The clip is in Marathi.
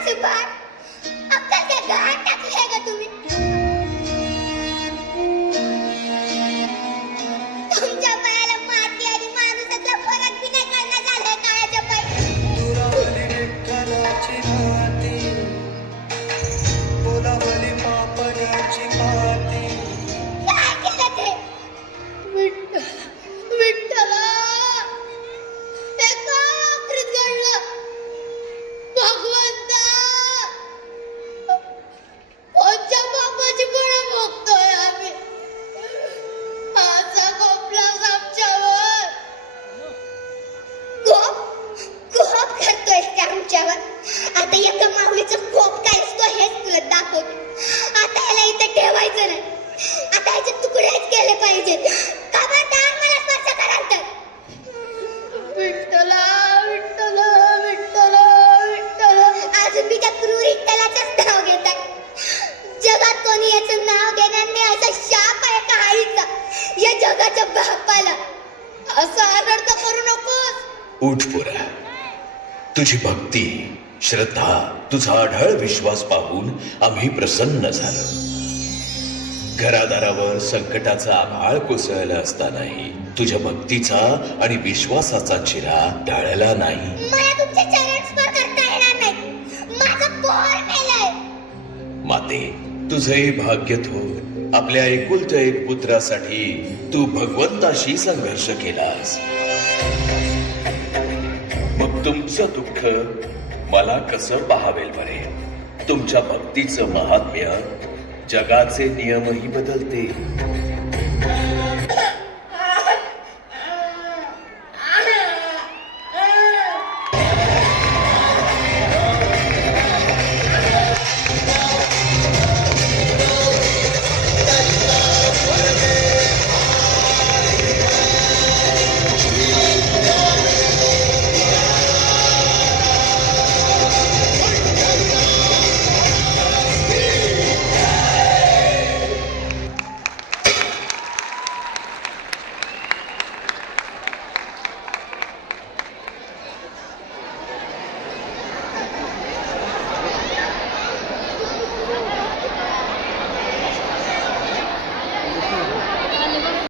माझी बाळ अक्कल त्या घाट टाकली आहे का तुम्ही? तुमच्या पायाला माती आणि माणुसातला फरक बी नाही कळणार झालाय काळाच्या पायी. दुरावली विठ्ठलाची माती, बोलावली पापणाची माती. काय केलं ते? विठ्ठल विठ्ठला हे काय अकृत घडलं? भगवंता कोणत्या बापाची बळ मागतोय आम्ही? असा कोपलास आमच्यावर कोप करतोय ते आमच्यावर. आता एका माऊलीचं कोप काय असतो हेच तुला दाखवतो. आता याला इथे ठेवायचं नाही. आता याचे तुकडेच केले पाहिजे. खबरदार मला स्पर्श कराल तर. विठ्ठला विठ्ठला विठ्ठला विठ्ठला अजून मी त्या क्रूर विठ्ठलाचंच नाव घेतात. जगात कोणी याचं नाव घेणार नाही असा शाप आहे का आईचा या जगाच्या बापाला. असं आरडता करू नकोस. उठ पोरा, तुझी भक्ती, श्रद्धा, तुझा अढळ विश्वास पाहून आम्ही प्रसन्न झालो. घरादारावर संकटाचा आभाळ कोसळला असतानाही तुझ्या भक्तीचा आणि विश्वासाचा चिरा ढळला नाही. मला तुमचे चरण स्पर्श करता येणार नाही. माझं पोर मेलंय. माते, तुझे भाग्य थोर. आपल्या एकुलत्या एक पुत्रासाठी तू भगवंताशी संघर्ष केलास. मग तुमचं दुःख मला कसं पाहावेल बरे? तुमच्या भक्तीचं महात्म्य जगाचे नियमही बदलते.